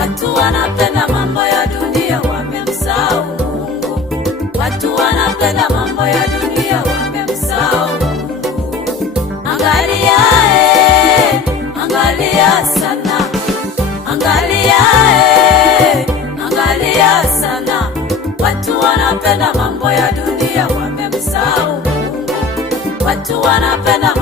Watu wanapenda mambo ya dunia, wamemsahau Mungu. Watu wanapenda mambo ya dunia, wamemsahau Mungu. Angalia, angalia sana. Angalia, angalia sana. Watu wanapenda mambo ya dunia, wamemsahau Mungu. Watu wanapenda